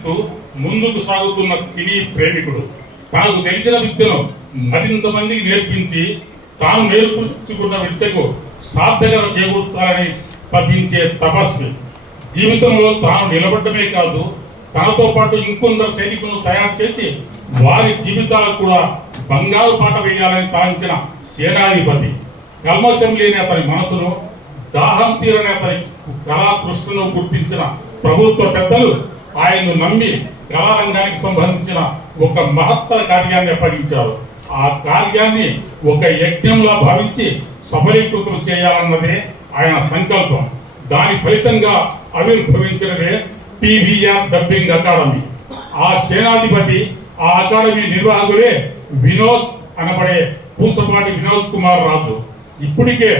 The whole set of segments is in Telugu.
సృష్టిస్తూ ముందుకు సాగుతున్న సినీ ప్రేమికుడు. తనకు తెలిసిన విద్యను మరింత మందికి నేర్పించి తాను నేర్పించుకున్న విద్యకు సార్థకత చేకూర్చాలని తప్పించే తపస్వి. జీవితంలో తాను నిలబడమే కాదు, తనతో పాటు ఇంకొందరు సైనికులను తయారు చేసి వారి జీవితాలకు కూడా బంగారు పాట వేయాలని తలంచిన సేనాధిపతి. కల్మషం లేని అతని మనసును, దాహం తీరని అతని కళాకృష్ణను గుర్తించిన ప్రభుత్వ పెద్దలు ఆయన్ను నమ్మి కళారంగానికి సంబంధించిన ఒక మహత్తర కార్యాన్ని అప్పగించారు. ఆ కార్యాన్ని ఒక యజ్ఞంలా భావించి సఫలీకృతం చేయాలన్నదే ఆయన సంకల్పం. దాని ఫలితంగా ఆవిర్భవించినదే PVR డబ్బింగ్ అకాడమీ. ఆ సేనాధిపతి, ఆ అకాడమీ నిర్వాహకుడే వినోద్ అనబడే పూసపాటి వినోద్ కుమార్ రాజు. ఇప్పటికే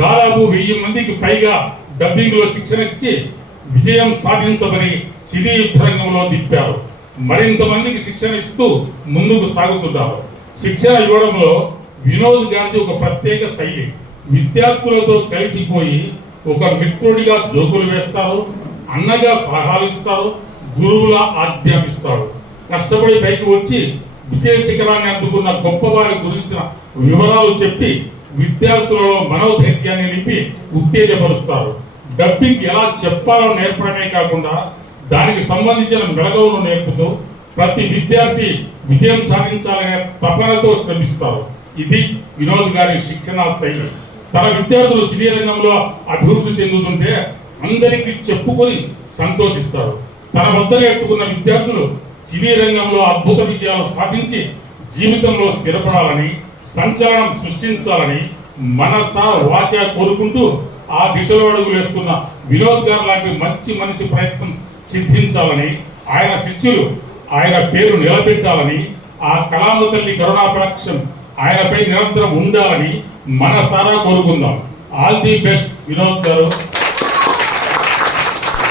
దాదాపు 1000 మందికి పైగా డబ్బింగ్ లో శిక్షణ ఇచ్చి విజయం సాధించమని సినీ యుద్ధరంగంలో దింపారు. మరింత మందికి శిక్షణ ఇస్తూ ముందుకు సాగుతున్నారు. శిక్షణ ఇవ్వడంలో వినోద్ గారిది ఒక ప్రత్యేక శైలి. విద్యార్థులతో కలిసిపోయి ఒక మిత్రుడిగా జోకులు వేస్తారు, అన్నగా సలహాలు ఇస్తారు, గురువులా ఆజ్ఞాపిస్తాడు. కష్టపడి పైకి వచ్చి విజయ శిఖరాన్ని అందుకున్న గొప్పవారి గురించిన వివరాలు చెప్పి విద్యార్థులలో మనోధైర్యాన్ని నింపి ఉత్తేజపరుస్తారు. డబ్బింగ్ ఎలా చెప్పాలో నేర్పడమే కాకుండా దానికి సంబంధించిన మెళకువలు నేర్పుతూ ప్రతి విద్యార్థి విజయం సాధించాలనే తపనతో శ్రమిస్తారు. ఇది వినోద్ గారి శిక్షణా శైలి. తన విద్యార్థులు సినీ రంగంలో అభివృద్ధి చెందుతుంటే అందరికీ చెప్పుకొని సంతోషిస్తారు. తన వద్ద నేర్చుకున్న విద్యార్థులు సినీ రంగంలో అద్భుత విజయాలు సాధించి జీవితంలో స్థిరపడాలని, సంచలనం సృష్టించాలని మనస వాచ కోరుకుంటూ ఆ దిశలో అడుగులు వేస్తున్న వినోద్ గారు లాంటి మంచి మనిషి ప్రయత్నం సిద్ధించాలని, ఆయన శిష్యులు ఆయన పేరు నిలబెట్టాలని, ఆ కళామ తల్లి కరుణాపక్షం ఆయనపై నిరంతరం ఉండాలని మనసారా కోరుకుందాం. ఆల్ ది బెస్ట్ వినోద్ గారు.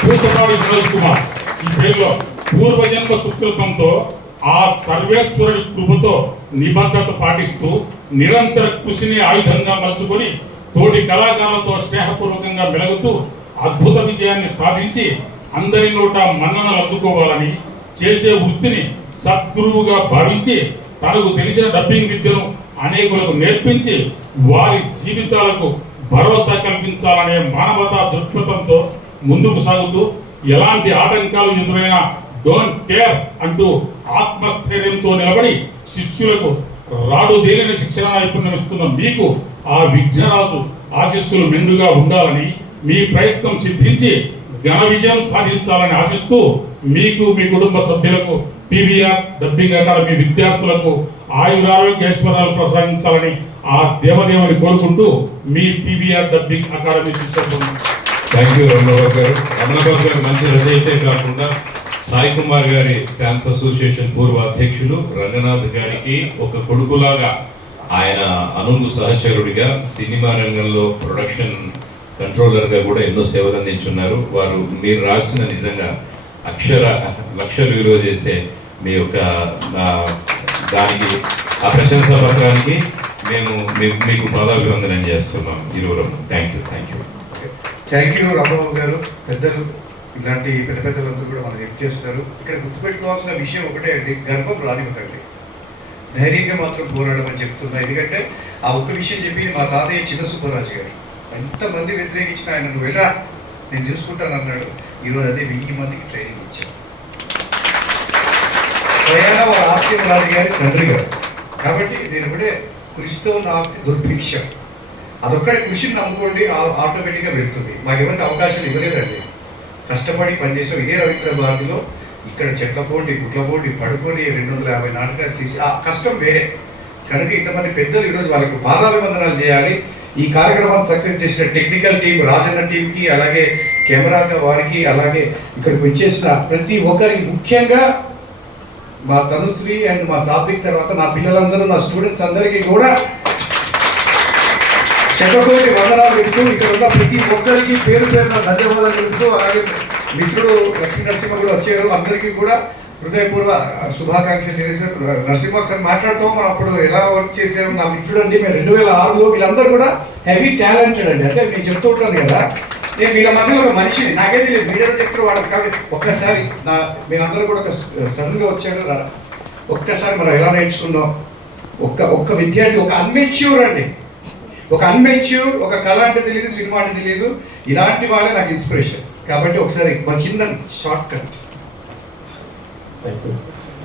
పూసపాటి వినోద్ కుమార్ ఈ పేరులో పూర్వజన్మ సుకృతంతో ఆ సర్వేశ్వరుడి కృపతో నిబద్ధత పాటిస్తూ నిరంతర కృషిని ఆయుధంగా మలుచుకొని తోటి కళాకారులతో స్నేహపూర్వకంగా మెలుగుతూ అద్భుత విజయాన్ని సాధించి అందరి నోట మన్ననలు అందుకోవాలని, చేసే వృత్తిని సద్గురువుగా భావించి తనకు తెలిసిన డబ్బింగ్ విద్యను అనేకులకు నేర్పించి వారి జీవితాలకు భరోసా కల్పించాలనే మానవతా దృక్పథంతో ముందుకు సాగుతూ ఎలాంటి ఆటంకాలు ఎదురైనా డోంట్ కేర్ అంటూ ఆత్మస్థైర్యంతో నిలబడి శిష్యులకు రాడు దేలిన శిక్షణ నైపుణ్యం ఇస్తున్న మీకు ఆ విఘ్నరాజు ఆశీస్సులు మెండుగా ఉండాలని, మీ ప్రయత్నం సిద్ధించి ఘన విజయం సాధించాలని ఆశిస్తూ మీకు, మీ కుటుంబ సభ్యులకు, PVR డబ్బింగ్ అకాడమీ విద్యార్థులకు ఆయురారోగ్య ఐశ్వర్యాలు ప్రసాదించాలని ఆ దేవదేవుని కోరుకుంటూ మీ PVR డబ్బింగ్ అకాడమీ శిష్యులు. థ్యాంక్ యూ రమణబాబు గారు. రమణబాబు గారు మంచి రచయితే కాకుండా సాయి కుమార్ గారి ఫ్యాన్స్ అసోసియేషన్ పూర్వ అధ్యక్షులు, రంగనాథ్ గారికి ఒక కొడుకులాగా ఆయన అనుంగు సహచరుడిగా సినిమా రంగంలో ప్రొడక్షన్ కంట్రోలర్గా కూడా ఎన్నో సేవలు అందించున్నారు. వారు మీరు రాసిన నిజంగా లక్షలు విలువ చేసే మీ యొక్క దానికి ఆ ప్రశంసా పత్రానికి మేము మీకు పాదాభివందనం చేస్తున్నాం ఇరువురం. Thank you. Thank you Ramababu గారు. పెద్దలు ఇలాంటి పెద్దలందరూ కూడా మనకు హెల్ప్ చేస్తారు. ఇక్కడ గుర్తుపెట్టుకోవాల్సిన విషయం ఒకటే అండి, గర్వం రానివ్వకండి, ధైర్యంగా మాత్రం పోరాడమని చెప్తున్నా. ఎందుకంటే ఆ ఒక్క విషయం చెప్పి మా తాతయ్య చిన్న సుబ్బరాజు గారు ఎంతమంది వ్యతిరేకించిన ఆయన నువ్వు వెళ్ళా నేను చూసుకుంటాను అన్నాడు. ఈరోజు అదే 1000 మందికి ట్రైనింగ్ ఇచ్చాను. స్వయంగా వాళ్ళ ఆస్తి రాజు గారి తండ్రి గారు. కాబట్టి నేను ఒకటే, కృషితో ఉన్న ఆస్తి దుర్భిక్షం. అదొక్కడే కృషిని నమ్ముకోండి, ఆటోమేటిక్గా వెళ్తుంది. మాకెవరికి అవకాశాలు ఇవ్వలేదండి, కష్టపడి పనిచేసాం. ఇదే రవీంద్ర భారతిలో ఇక్కడ చెట్ల పోండి, గుట్ల పోండి, పడుకోండి, 250 నాటకాలు తీసి ఆ కష్టం వేరే. కనుక ఇంతమంది పెద్దలు ఈరోజు వాళ్ళకు పాదాభివందనాలు చేయాలి. ఈ కార్యక్రమాన్ని సక్సెస్ చేసిన టెక్నికల్ టీం, రాజన్న టీంకి, అలాగే కెమెరాగా వారికి, అలాగే ఇక్కడికి వచ్చేసిన ప్రతి ఒక్కరికి, ముఖ్యంగా మా తనుశ్రీ అండ్ మా సాత్విక్ తర్వాత నా పిల్లలందరూ, నా స్టూడెంట్స్ అందరికీ కూడా శతకోటి వందనాలు పెడుతూ, ఇక్కడ ఉన్న ప్రతి ఒక్కరికి పేరు పేరున ధన్యవాదాలు పెడుతూ, అలాగే మిత్రుడు లక్ష్మీ నరసింహ కూడా వచ్చారు, అందరికీ కూడా హృదయపూర్వ శుభాకాంక్షలు చేశారు. నరసింహ ఒకసారి మాట్లాడుతాం, మనం అప్పుడు ఎలా వర్క్ చేసాము. నా మిత్రుడు అండి, మేము 2006లో వీళ్ళందరూ కూడా హెవీ టాలెంటెడ్ అండి. అంటే నేను చెప్తూ ఉంటాను కదా, నేను వీళ్ళ మధ్యలో ఒక మనిషిని, నాకేది లేదు, మీడియాలో చెప్తారు వాడు. కాబట్టి ఒక్కసారి మేమందరూ కూడా సడన్గా వచ్చాడు రా, ఒక్కసారి మనం ఎలా నేర్చుకున్నాం. ఒక్క విద్యార్థి, ఒక అన్మెచ్యూర్ అండి, ఒక అన్మెచ్యూర్, ఒక కళ అంటే తెలియదు, సినిమా అంటే తెలియదు, ఇలాంటి వాళ్ళే నాకు ఇన్స్పిరేషన్. కాబట్టి ఒకసారి మన చిన్న short cut. Thank you.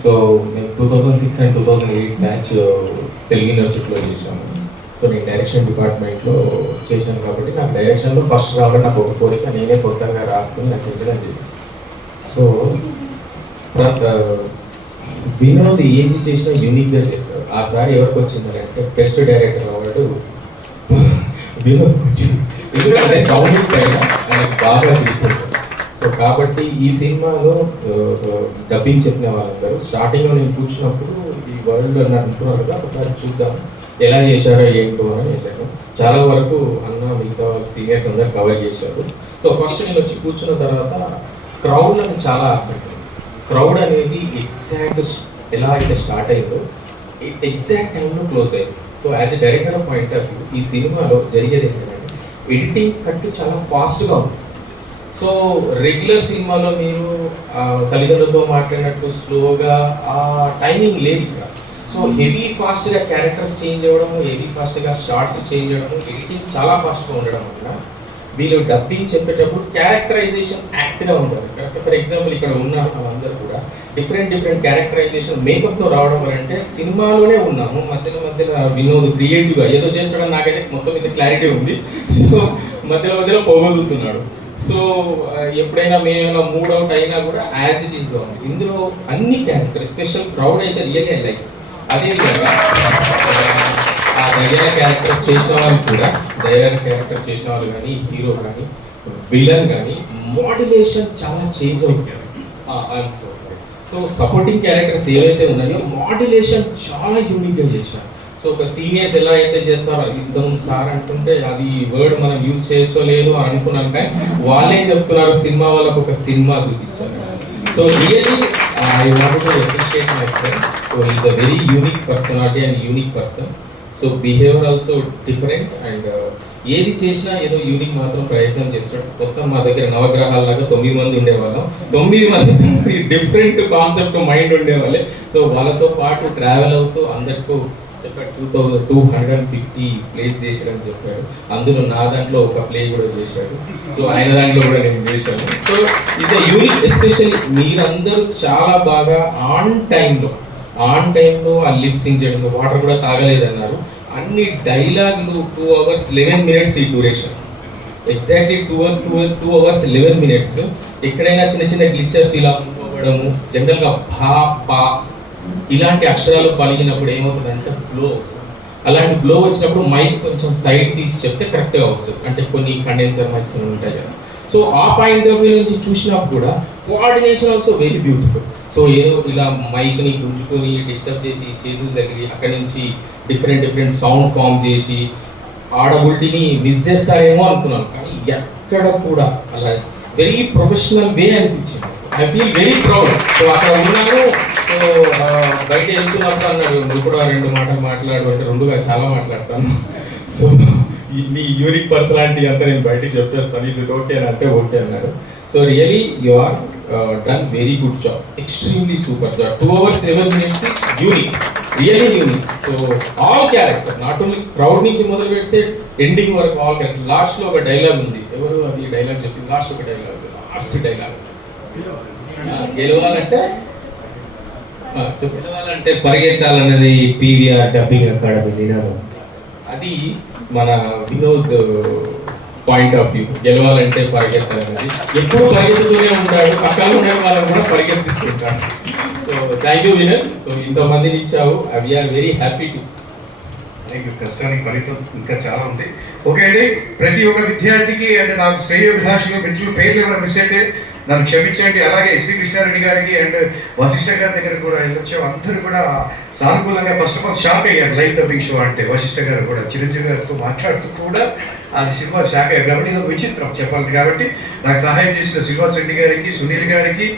So నేను 2006 అండ్ 2008 బ్యాచ్ తెలుగు యూనివర్సిటీలో చేశాను. సో నేను డైరెక్షన్ డిపార్ట్మెంట్లో చేశాను కాబట్టి నాకు డైరెక్షన్లో ఫస్ట్ రావడం నాకు ఒక కోరిక, నేనే సొంతంగా రాసుకుని నటించడం చేశాను. సో వినోద్ ఏది చేసినా యూనిక్గా చేస్తారు. ఆ సారి ఎవరికి వచ్చిందని అంటే బెస్ట్ డైరెక్టర్ అవార్డు వినోద్కి వచ్చింది. ఎందుకంటే సౌండ్ పైన ఆయనకు బాగా తిరుగుతుంది. సో కాబట్టి ఈ సినిమాలో డబ్బింగ్ చెప్పిన వాళ్ళందరూ స్టార్టింగ్లో నేను కూర్చున్నప్పుడు ఈ వరల్డ్ అని అంటున్నారు కదా, ఒకసారి చూద్దాం ఎలా చేశారో ఏంటో అని వెళ్ళాను. చాలా వరకు అన్న మిగతా సీనియర్స్ అందరు కవర్ చేశారు. సో ఫస్ట్ నేను వచ్చి కూర్చున్న తర్వాత క్రౌడ్ అని చాలా ఆపట్టింది. క్రౌడ్ అనేది ఎగ్జాక్ట్ ఎలా అయితే స్టార్ట్ అయిందో ఎగ్జాక్ట్ టైంలో క్లోజ్ అయింది. So as a director point of view ఈ సినిమాలో జరిగేది ఏంటంటే ఎడిటింగ్ కట్టు చాలా ఫాస్ట్గా ఉంది. సో రెగ్యులర్ సినిమాలో మీరు తల్లిదండ్రులతో మాట్లాడినట్టు స్లోగా ఆ టైమింగ్ లేదు ఇక్కడ. సో హెవీ ఫాస్ట్గా క్యారెక్టర్స్ చేంజ్ అవ్వడం, హెవీ ఫాస్ట్గా షార్ట్స్ చేంజ్ అవ్వడం, ఎడిటింగ్ చాలా ఫాస్ట్గా ఉండడం వల్ల వీళ్ళు డబ్బింగ్ చెప్పేటప్పుడు క్యారెక్టరైజేషన్ యాక్ట్గా ఉండాలి. కరెక్ట్. ఫర్ ఎగ్జాంపుల్ ఇక్కడ ఉన్నారు వాళ్ళందరూ కూడా డిఫరెంట్ క్యారెక్టరైజేషన్ మేకప్తో రావడం వల్ల అంటే సినిమాలోనే ఉన్నాము, మధ్యలో వినోద్ క్రియేటివ్గా ఏదో చేస్తాడని నాకైతే మొత్తం మీద క్లారిటీ ఉంది. సో మధ్యలో పోగొదులుతున్నాడు. సో ఎప్పుడైనా మేము మూడ్ అవుట్ అయినా కూడా యాజ్ ఇట్ ఈస్గా ఉంది. ఇందులో అన్ని క్యారెక్టర్ స్పెషల్ క్రౌడ్ అయితే రియల్లీ ఐ లైక్. అదేవిధంగా ఆ దయ్యాల క్యారెక్టర్ చేసిన వాళ్ళు కూడా, దయ్యాల క్యారెక్టర్ చేసిన వాళ్ళు కానీ, హీరో కానీ, విలన్ కానీ మోడ్యులేషన్ చాలా చేంజ్ అవుతుంది. సో సపోర్టింగ్ క్యారెక్టర్స్ ఏవైతే ఉన్నాయో మోడ్యులేషన్ చాలా యూనిక్గా చేశారు. సో ఒక సీనియర్స్ ఎలా అయితే చేస్తారో ఇంతకుముందు సార్ అంటుంటే అది వర్డ్ మనం యూజ్ చేయొచ్చో లేదో అని అనుకున్నాను, కానీ వాళ్ళే చెప్తున్నారు సినిమా వాళ్ళకు ఒక సినిమా చూపించారు. So really I want to appreciate my friend. So is a very unique personality and unique person. So behaviour also different and ఏది చేసినా ఏదో యూనిక్ మాత్రం ప్రయత్నం చేస్తాడు. మొత్తం మా దగ్గర నవగ్రహాల్లాగా 9 మంది ఉండేవాళ్ళం. 9 మంది డిఫరెంట్ కాన్సెప్ట్ మైండ్ ఉండేవాళ్ళే. సో వాళ్ళతో పాటు ట్రావెల్ అవుతూ అందరికీ చెప్పాడు 250 ప్లేస్ చేశాడని చెప్పాడు. అందులో నా దాంట్లో ఒక ప్లే కూడా చేశాడు. సో ఆయన దాంట్లో కూడా నేను చేశాను. సో ఇది యూనిక్. ఎస్పెషల్లీ మీరందరూ చాలా బాగా ఆన్ టైంలో ఆ లిప్ సింగ్ చేయడం, వాటర్ కూడా తాగలేదన్నారు. అన్ని డైలాగులు 2 hours 11 minutes ఈ డ్యూరేషన్. Exactly 2 hours 11 minutes. ఎక్కడైనా చిన్న గ్లిచర్స్ ఇలా అవ్వడము, జనరల్గా పా ఇలాంటి అక్షరాలు పలిగినప్పుడు ఏమవుతుందంటే బ్లో వస్తుంది. అలాంటి బ్లో వచ్చినప్పుడు మైక్ కొంచెం సైడ్ తీసి చెప్తే కరెక్ట్గా వస్తుంది. అంటే కొన్ని కండెన్సర్ మైక్స్ ఉంటాయి కదా. సో ఆ పాయింట్ ఆఫ్ వ్యూ నుంచి చూసినప్పుడు కూడా coordination also very beautiful. So ఏదో ఇలా మైక్ని గుంజుకొని డిస్టర్బ్ చేసి చేతుల దగ్గర అక్కడి నుంచి డిఫరెంట్ సౌండ్ ఫామ్ చేసి ఆడబిలిటీని మిస్ చేస్తారేమో అనుకున్నాను, కానీ ఎక్కడ కూడా అలా వెరీ ప్రొఫెషనల్ వే అనిపించింది. I feel very proud. So అక్కడ ఉన్నాను. సో బయట వెళ్తున్నప్పుడు అన్నారు నువ్వు కూడా 2 మాటలు మాట్లాడు అంటే 2గా చాలా మాట్లాడతాను. సో మీ యూనిక్ పర్సనాలిటీ అంతా నేను బయటకు చెప్పేస్తాను, ఇది ఓకే అని అంటే ఓకే అన్నారు. So really you are done very good job, extremely super job. 2 hours 11 minutes unique, really unique. So all character not only crowd నుంచి మొదలు పెడితే ఎండింగ్ వరకు ఆల్ క్యారెక్టర్. లాస్ట్లో ఒక డైలాగ్ ఉంది, ఎవరు అది డైలాగ్ చెప్పింది, లాస్ట్ డైలాగ్ గెలవాలంటే గెలవాలంటే పరిగెత్తాలన్నది పీవీఆర్ డబ్బింగ్ అకాడమీ నినాదం. అది మన వినోద్ పాయింట్ ఆఫ్ వ్యూ. గెలవాలంటే పరిగెత్తాలన్నది ఎప్పుడు పరిగెత్తుతూనే ఉంటాడు, పక్కన ఉండే వాళ్ళని కూడా పరిగెత్తిస్తుంటాడు. So thank you Vinod. So ఇంతమందిని ఇచ్చావు, we are very happy to. Thank you. కష్టానికి ఫలితం ఇంకా చాలా ఉంది. ఓకే అండి, ప్రతి ఒక్క విద్యార్థికి అంటే నాకు శ్రేయోభిలాషులు మిత్రులు పేర్లు ఏమైనా మిస్ అయితే నన్ను క్షమించండి. అలాగే ఎస్వి కృష్ణారెడ్డి గారికి అండ్ వశిష్ఠ గారి దగ్గర కూడా వెళ్ళొచ్చాం. అందరూ కూడా సానుకూలంగా ఫస్ట్ ఆఫ్ ఆల్ షాక్ అయ్యారు. లైవ్ డబ్బింగ్ షో అంటే వశిష్ఠ గారు కూడా చిరంజీవి గారితో మాట్లాడుతూ కూడా అది సినిమా షాక్ అయ్యారు. కాబట్టి ఇది విచిత్రం చెప్పాలి. కాబట్టి నాకు సహాయం చేసిన శ్రీనివాస్ రెడ్డి గారికి, సునీల్ గారికి,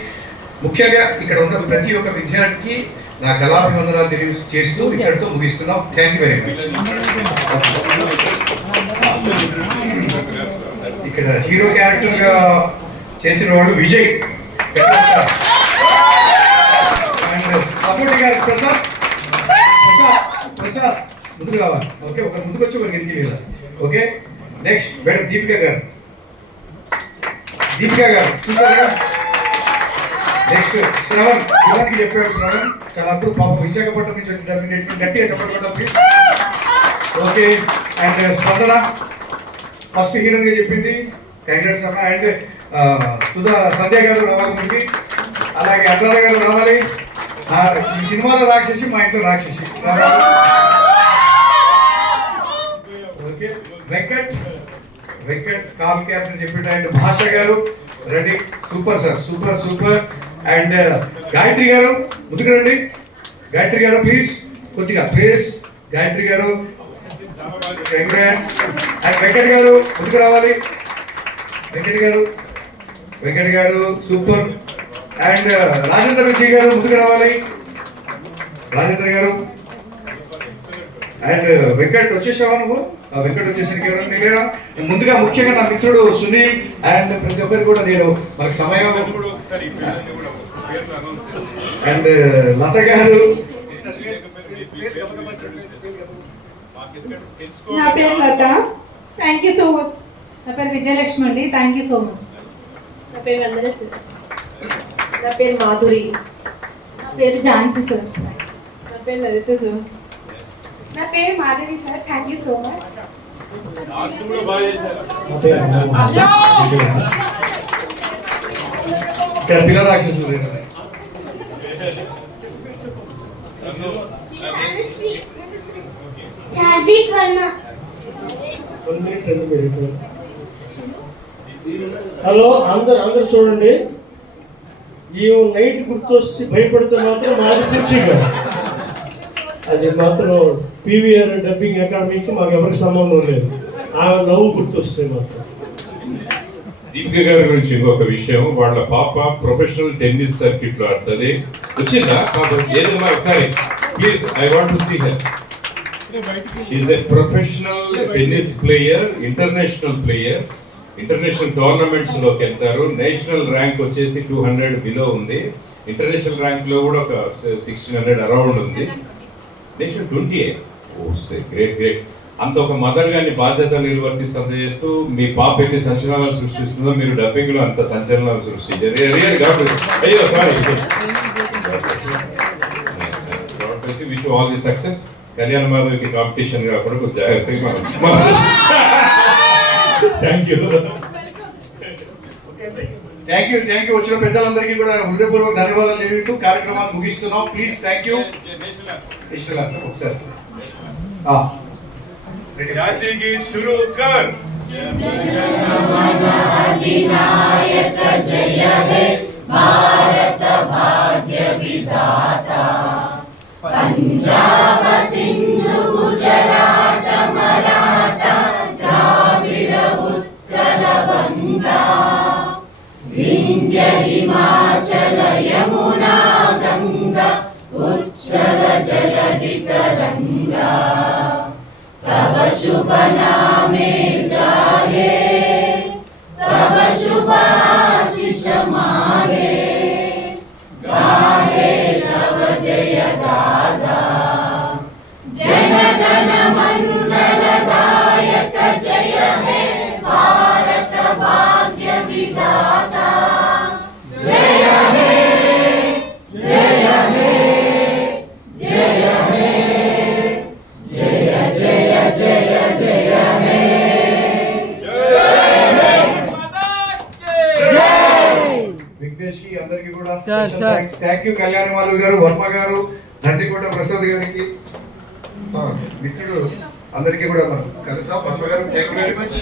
ముఖ్యంగా ఇక్కడ ఉన్న ప్రతి ఒక్క విద్యార్థికి నా కళాభివందనాలు తెలియజేస్తూ ఇక్కడితో ముగిస్తున్నాం. Thank you very much. ఇక్కడ ఇక్కడ హీరో క్యారెక్టర్ గా చేసిన వాడు విజయ్. అండ్ సపోర్ట్ గారు ప్రసాద్ ప్రసాద్ ముందుకు కావాలి. ఓకే, ఒక ముందుకు వచ్చి ఒకరికి ఎందుకు వెళ్ళాలి. ఓకే, నెక్స్ట్ మేడం దీపిక గారు చూసారుగా. నెక్స్ట్ శ్రవణ్, యువన్కి చెప్పాడు శ్రవణ్, చాలా అప్పుడు పాప విశాఖపట్నం నుంచి వచ్చి డబ్బింగ్ నేర్చుకుని గట్టిగా సపోర్ట్ కొట్టాం ప్లీజ్. ఓకే, అండ్ స్పందన ఫస్ట్ హీరోయిన్ గా చెప్పింది, కంగ్రాట్స్ అమ్మ. అండ్ సుధా సంధ్య గారు రావాలి ముందు, అలాగే అట్లార గారు రావాలి. ఈ సినిమాలో రాక్షసి, మా ఇంట్లో రాక్షసి రావాలి. ఓకే, వెంకట్ కాల్ క్యాప్టెన్ చెప్పిండు. అండ్ భాష గారు ready, super sir, super. And Gayatri గారు ముందుకు రండి. గాయత్రి గారు ప్లీజ్, కొద్దిగా ప్లీజ్. గాయత్రి గారు కంగ్రాట్స్. అండ్ వెంకట్ గారు ముందుకు రావాలి. వెంకట్ గారు సూపర్. అండ్ రాజేంద్ర విజయ్ గారు ముందుకు రావాలి. రాజేంద్ర గారు అండ్ వెంకట్ వచ్చేసావా నువ్వు? వెంకట్ వచ్చేసరికి ఎవరైనా ముందుగా ముఖ్యంగా నా మిత్రుడు సునీల్ అండ్ ప్రతి ఒక్కరు కూడా నేను మనకు సమయం. అండ్ లత గారు. నా పేరు లత, థ్యాంక్ యూ సో మచ్. నా పేరు విజయలక్ష్మి అండి, థ్యాంక్ యూ సో మచ్. నా పేరు వందన సార్. నా పేరు మాధురి. నా పేరు ఝాన్సీ సార్. నా పేరు లలిత సార్. నా పేరు Madhavi sir, thank you so much. ఇక్కడ పిల్ల రాక్షసులు హలో, అందరు చూడండి. ఈ నైట్ గుర్తొచ్చి భయపడితే మాత్రం మాది కూర్చీగా, అది మాత్రం పీవీఆర్ డబ్బింగ్ అకాడమీకి మాకు ఎవరికి సంబంధం లేదు. ఆ నవ్వు గుర్తొస్తే మాత్రం. దీపిక గారి గురించి ఇంకొక విషయం, వాళ్ళ పాప ప్రొఫెషనల్ టెన్నిస్ సర్క్యూట్ లో ఆడుతుంది. వచ్చిందా ఏదైనా ఒకసారి please, I want to see her. She's a professional tennis player, international tournaments లోకి వెళ్తారు. నేషనల్ ర్యాంక్ వచ్చేసి 200 బిలో ఉంది. ఇంటర్నేషనల్ ర్యాంక్ లో కూడా ఒక 1600 అరౌండ్ ఉంది. నేషనల్ 20. గ్రేట్. అంత ఒక మదర్ గారిని బాధ్యత నిర్వర్తిస్తూ చేస్తూ మీ పాప ఎన్ని సంచలనాలు సృష్టిస్తుందో మీరు డబ్బింగ్ లో అంత సంచలనాలు సృష్టించారు. అయ్యో sorry. Wish all the success. కళ్యాణ మాధవికి కాంపిటీషన్ కాకుండా కొంచెం జాగ్రత్తగా థ్యాంక్ యూ. వచ్చిన పెద్దలందరికీ కూడా హృదయపూర్వక ధన్యవాదాలు తెలియదు. కార్యక్రమాన్ని ముగిస్తున్నాం ప్లీజ్. Thank you. ఒకసారి शुरू कर. अधिनायक जय हे भारत भाग्य विधाता. पंजाब सिंधु गुजरात मराठा द्राविड उत्कल बंगा. विंध्य हिमाचल यमुना गंगा उच्चल जलधि तरंगा. तब शुभ नामे जागे, तब शुभ आशीष मागे. गाहे तब जय दादा. जन गण मंगल दायक जय हे भारत भाग्य विधाता. जय हे जय हे जय हे जय जय जय जय हे. విఘ్నేష్ కి అందరికీ కూడా థ్యాంక్ యూ. కళ్యాణ మాధవ్ గారు, వర్మ గారు, నందికోట ప్రసాద్ గారికి, మిత్రుడు అందరికీ కూడా మనం కలుద్దాం. వర్మ గారు థ్యాంక్ యూ వెరీ మచ్.